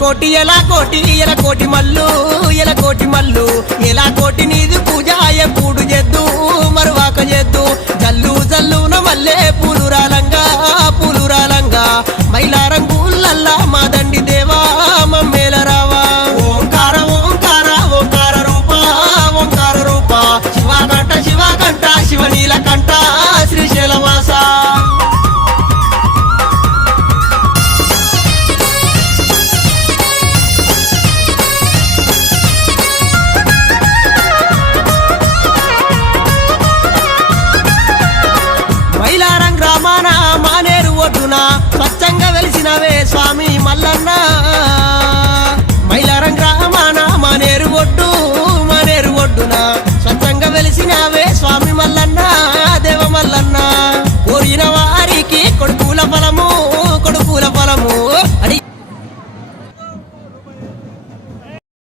కోటి ఎల కోటి మల్లు ఎలా కోటి నీది పూజ ఎప్పుడు చేద్దు మరువాక చేద్దు జల్లు జల్లున మల్లె పూలు రాలంగా మైలారం